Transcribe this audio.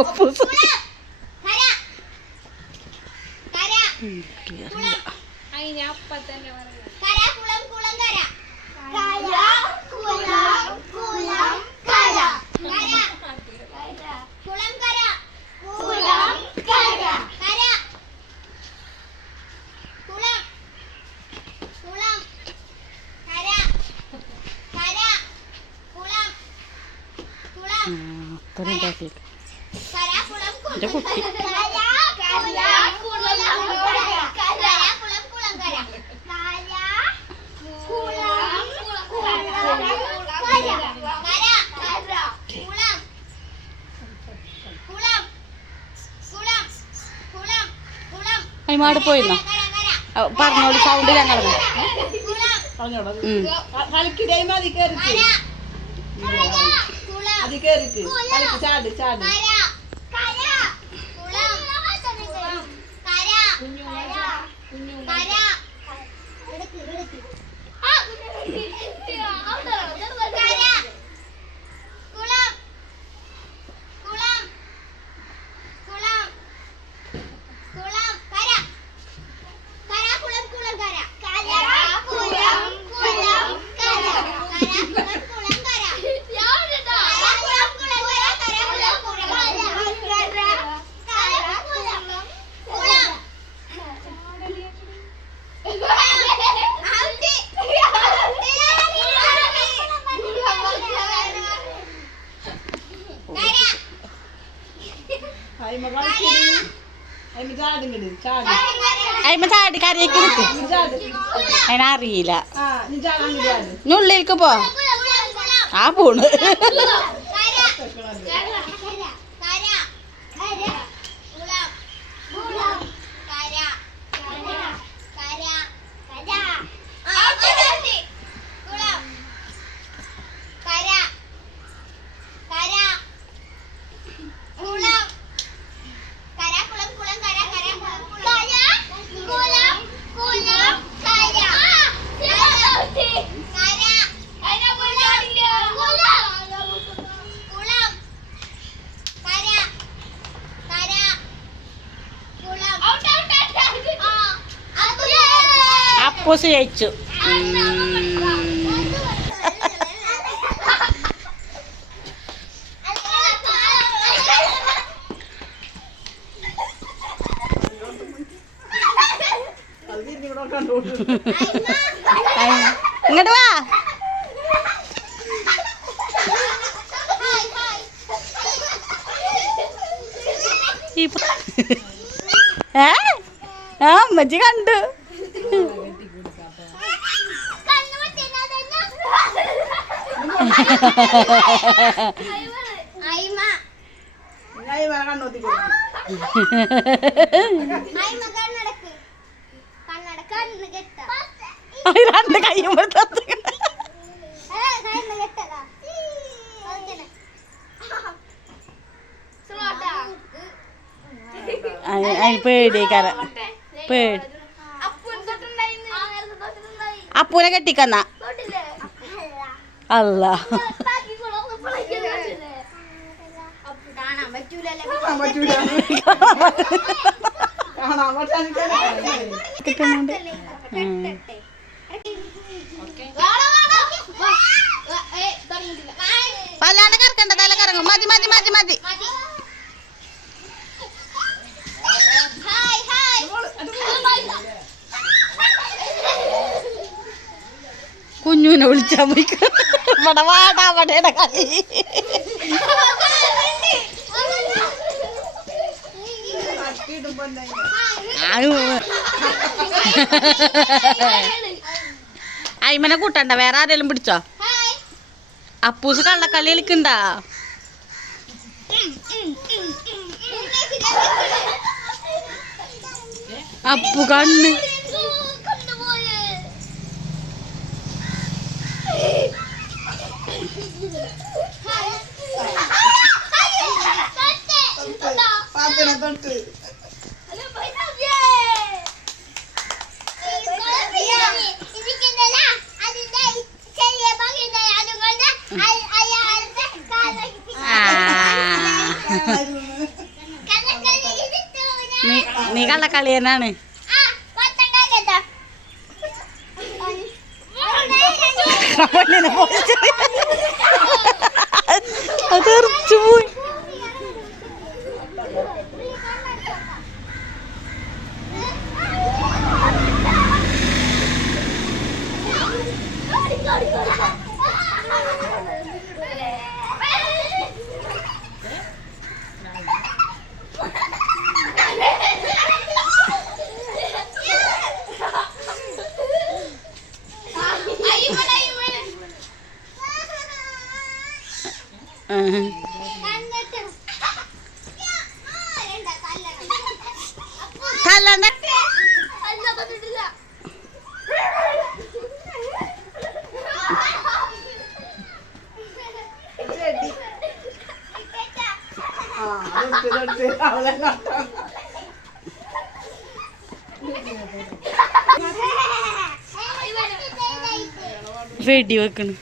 അപ്പൂസ് എൻ്റെ കുട്ടി അയിമാട് പോയിരുന്നോ പറഞ്ഞോളൂ സൗണ്ട് ഞങ്ങൾ ചാട് ചാട് അയിമ ചാടി കരയൊക്കെ അതിനറിയില്ല ഉള്ളിലേക്ക് പോ ആ പോണ് അപ്പൂസ് ജയിച്ചു ഇങ്ങോട്ട് വാ ആ അമ്മച്ചി കണ്ടു രണ്ട് കയ്യും അതിന് പേടിക്കാര പേടി അപ്പൂനെ കെട്ടിക്കന്ന അല്ല കിട്ടുന്നുണ്ട് വല്ലാണ്ട് കറക്കണ്ട തല കറങ്ങും മതി മതി മതി മതി കുഞ്ഞുവിനെ വിളിച്ചാ പോയി ഇവിടെ വാടാ വടയുടെ കളി അയിമനെ കൂട്ടണ്ട വേറെ ആരെങ്കിലും പിടിച്ചോ അപ്പൂസ് കള്ളക്കളി കളിക്കണ്ടാ അപ്പു കണ്ണ് നീ കള്ളക്കളി തന്നെയാണ്. അതെറിച്ചു പോയി. തല്ലണ്ട. അവളെ വെടി വെക്കണ്.